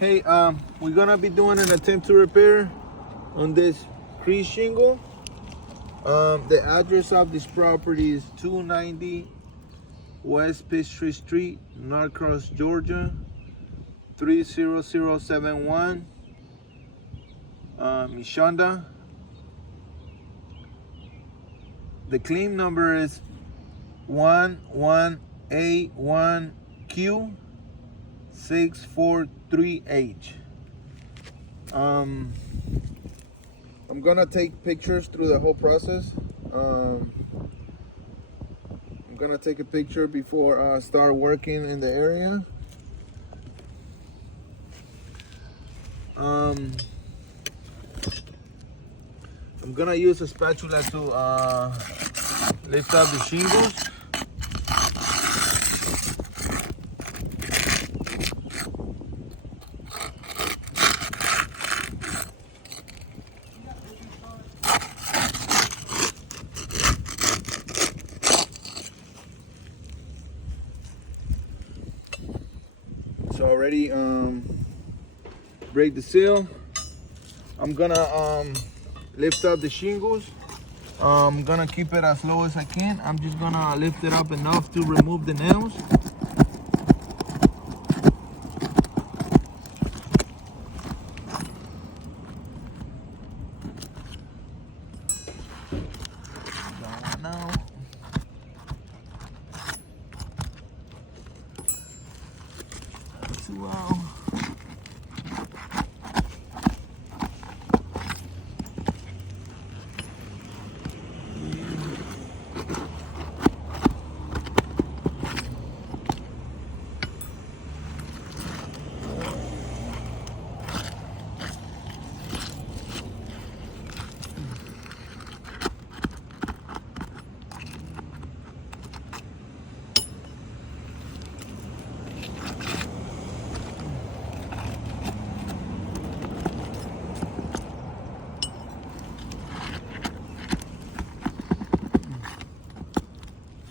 Hey, we're gonna be doing an attempt to repair on this crease shingle. The address of this property is 290 West Peachtree Street, Norcross, Georgia, 30071. Shonda. The claim number is 1181Q643H. I'm gonna take pictures through the whole process. I'm gonna take a picture before I start working in the area. I'm gonna use a spatula to lift up the shingles. So already break the seal. I'm gonna lift up the shingles. I'm gonna keep it as low as I can. I'm just gonna lift it up enough to remove the nails. Now. Wow.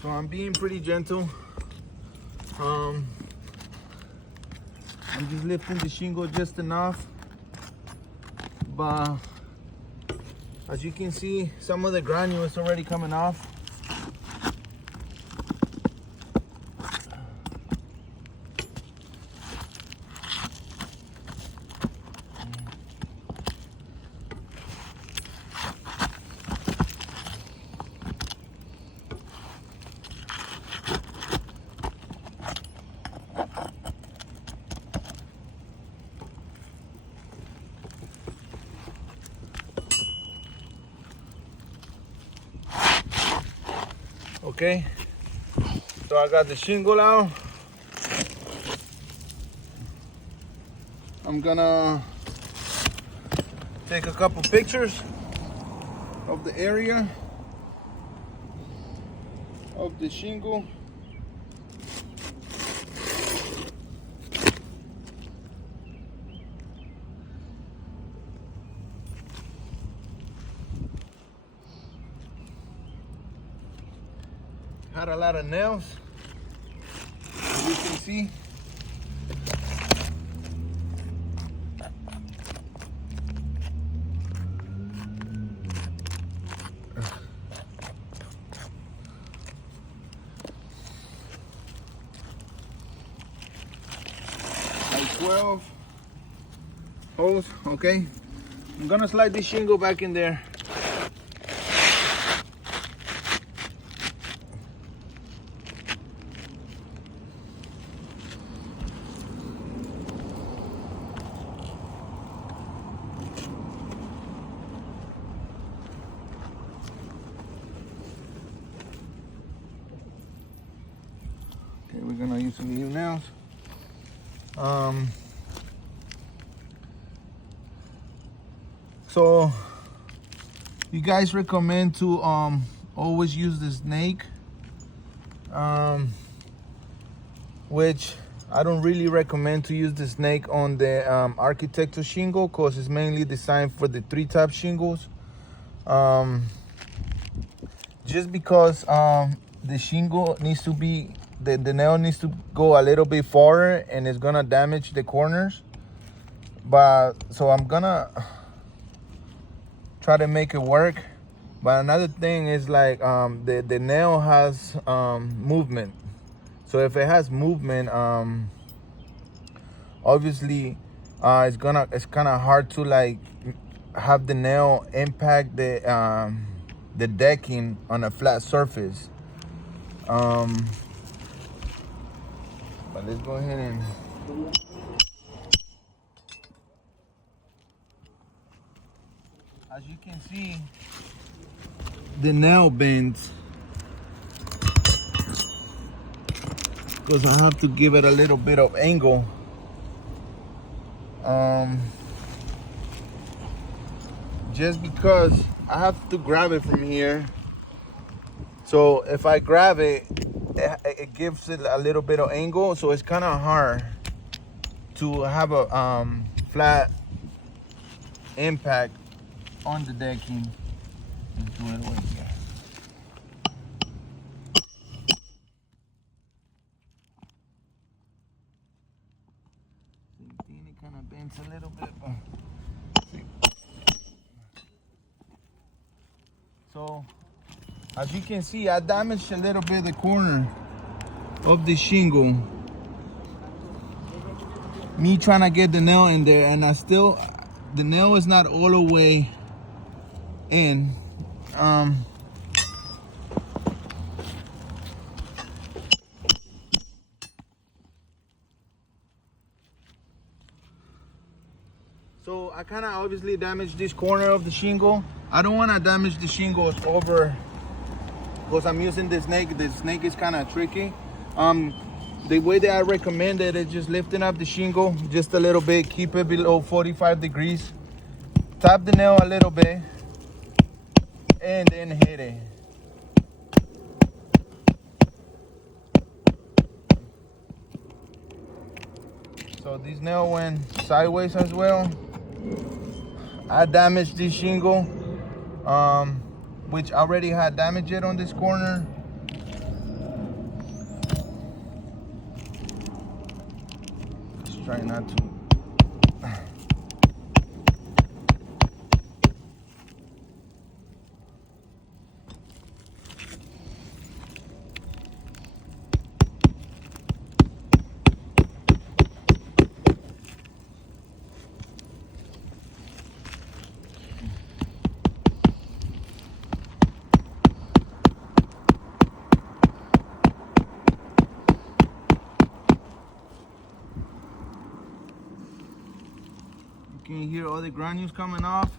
So I'm being pretty gentle. I'm just lifting the shingle just enough, but as you can see, some of the granule is already coming off. Okay, so I got the shingle out. I'm gonna take a couple pictures of the area of the shingle. Had a lot of nails, as you can see. Like 12 holes. Okay, I'm gonna slide this shingle back in there. Okay, we're gonna use some new nails. So you guys recommend to always use the snake, which I don't really recommend to use the snake on the architectural shingle, because it's mainly designed for the 3-top shingles. Just because the shingle needs to be, the nail needs to go a little bit farther, and it's gonna damage the corners. But so I'm gonna try to make it work. But another thing is like the nail has movement. So if it has movement, obviously it's kind of hard to like have the nail impact the decking on a flat surface. But let's go ahead and as you can see, the nail bends because I have to give it a little bit of angle. Just because I have to grab it from here. So if I grab it, it gives it a little bit of angle. So it's kind of hard to have a flat impact on the decking. Let's do it away here. It kind of bends a little bit, but so as you can see, I damaged a little bit the corner of the shingle. Me trying to get the nail in there, and the nail is not all the way in. So I kind of obviously damaged this corner of the shingle. I don't want to damage the shingles over because I'm using the snake. The snake is kind of tricky. The way that I recommend it is just lifting up the shingle just a little bit, keep it below 45 degrees, tap the nail a little bit, and then hit it. So this nail went sideways as well. I damaged this shingle, which already had damage it on this corner. Just try not to. You can hear all the granules coming off.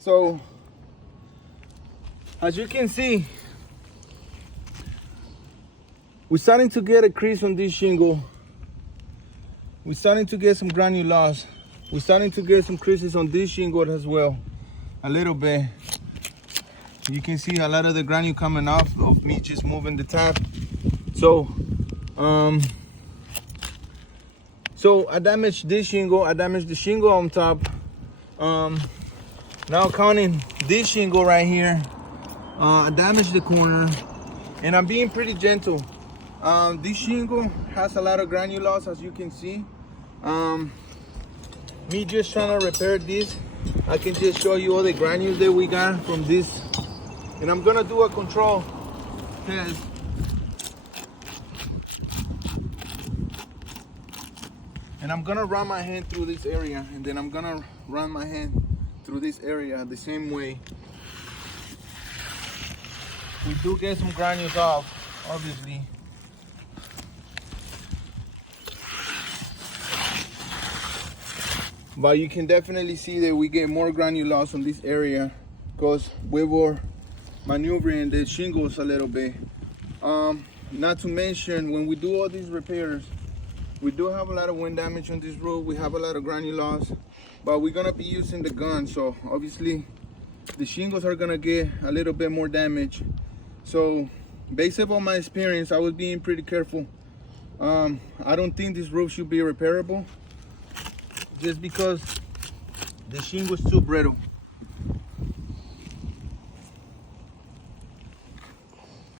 So, as you can see, we're starting to get a crease on this shingle. We're starting to get some granule loss. We're starting to get some creases on this shingle as well, a little bit. You can see a lot of the granule coming off of me just moving the tap. So I damaged this shingle. I damaged the shingle on top. Now counting this shingle right here, I damaged the corner, and I'm being pretty gentle. This shingle has a lot of granule loss, as you can see. Me just trying to repair this, I can just show you all the granules that we got from this, and I'm gonna do a control test. And I'm gonna run my hand through this area, and then I'm gonna run my hand through this area the same way. We do get some granules off, obviously. But you can definitely see that we get more granulose on this area because we were maneuvering the shingles a little bit. Not to mention, when we do all these repairs, we do have a lot of wind damage on this roof. We have a lot of granulose, but we're gonna be using the gun, so obviously the shingles are gonna get a little bit more damage. So based upon my experience, I was being pretty careful. I don't think this roof should be repairable just because the shingle is too brittle.